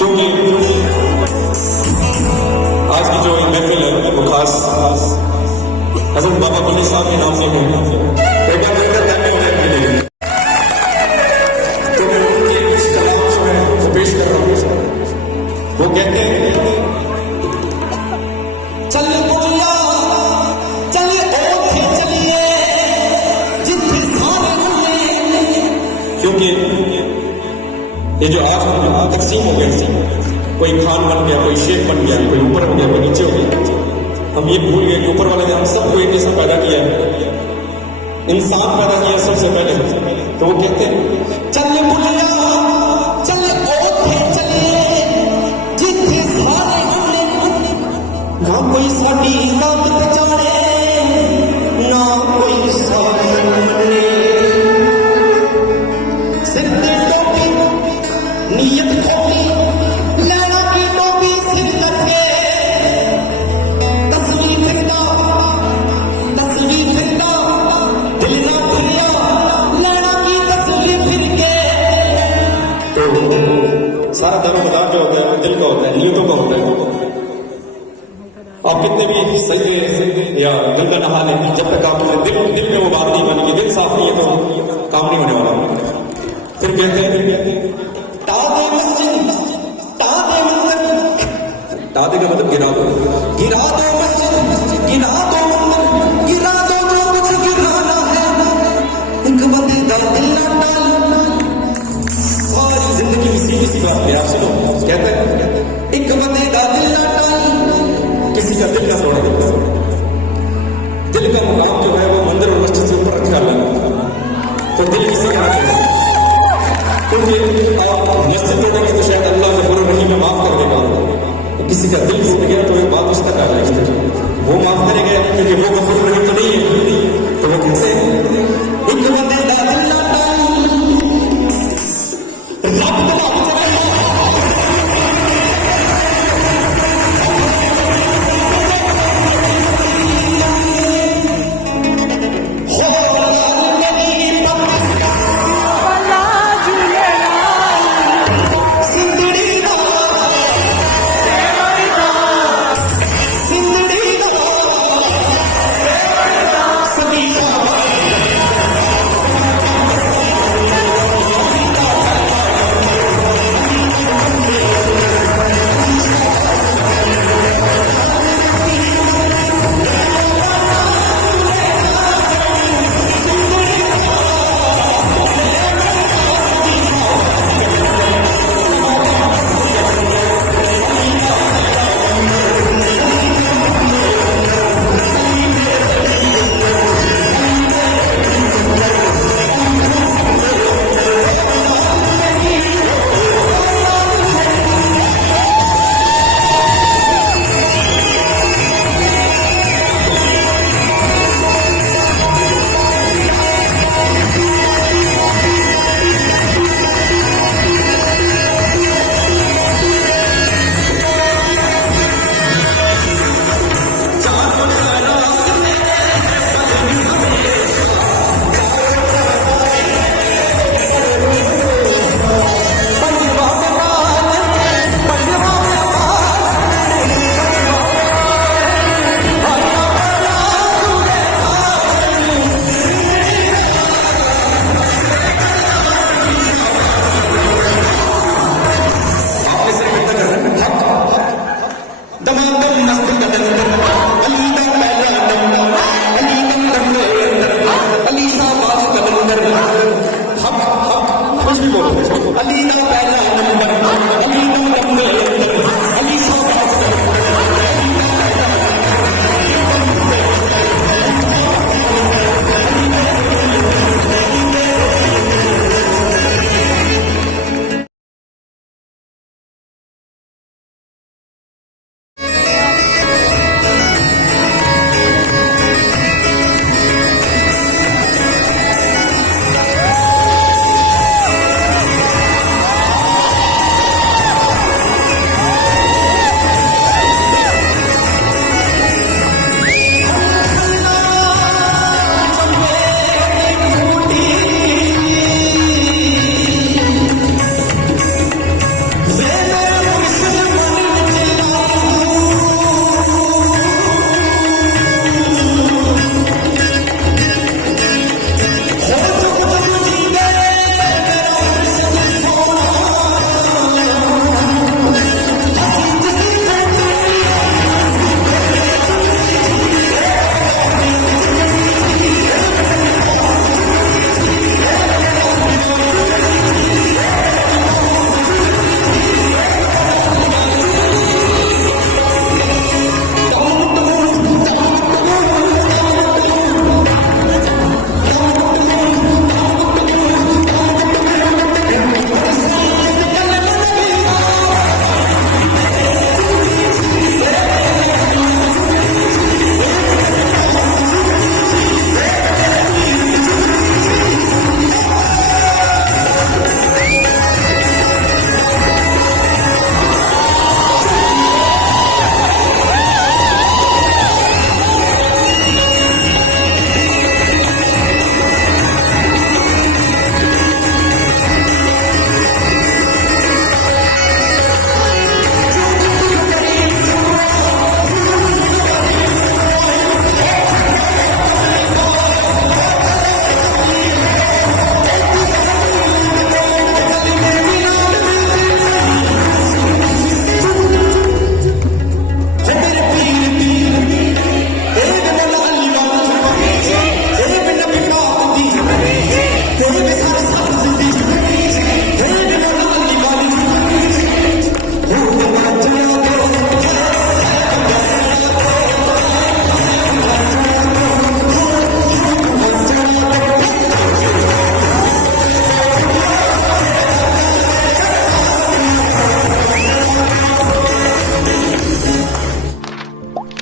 क्योंकि आज की जो महफिल है वो खास हजरत बाबा बुल्ले साहब के नाम से है। बेटा बेटा कहने वाले के लिए तो मैं उनके इस कलाम जो है वो पेश कर रहा हूँ। वो कहते हैं चल बोलिया चल ओथे चलिए जिथे सारे हुए, क्योंकि ये जो आज तकसीम हो गया, कोई खान बन गया, कोई शेख बन गया, कोई ऊपर हो गया, कोई नीचे हो गया, हम ये भूल गए कि ऊपर वाले ने हम सबको एक जैसा पैदा किया है, इंसान पैदा किया सबसे पहले। तो वो कहते हैं चल बुलिया चल ओथे चलिए जिथे सारे हुए, ना कोई साडी इज्जत जाने ना कोई साडी मने, सिर ते टोपी नीयत खोली लैना की टोपी सिर करके, तस्वीर फिरदा दिल ना फिरिया लैना की तस्वीर फिर के। तो सारा दारोमदार जो होता है दिल का होता है, नीयतों का होता है। आप कितने भी सजदे या गंगा नहा लें, जब तक आप दिल में वो बात नहीं बनेगी, दिल साफ नहीं है तो काम नहीं होने वाला। फिर कहते हैं तादे मस्जिद तादे का मतलब गिरा दो मस्जिद, गिरा दो मंदिर, गिरा दो जो कुछ गिराना है, एक बंदे का दिल ना डाल। सारी जिंदगी इसी बात पे आप सुनो, कहते हैं एक बंदे का दिल ना डाल, किसी का दिल ना तोड़ा। दिल का मुकाम जो है वो मंदिर और मस्जिद से ऊपर रखा है, तो दिल किसी का नहीं है। क्योंकि आप मस्जिद तोड़ेंगे तो शायद अल्लाह गफूर रहीम में माफ कर देगा, तो किसी का दिल टूट गया तो एक बात उस तक आ जाएगी, वो माफ करेगा क्योंकि वो गफूर रहीम तो नहीं है। तो वो कहते हैं एक बंदे का दिल ना डाल, रब दमादम नस्ल का दंदन अलीदा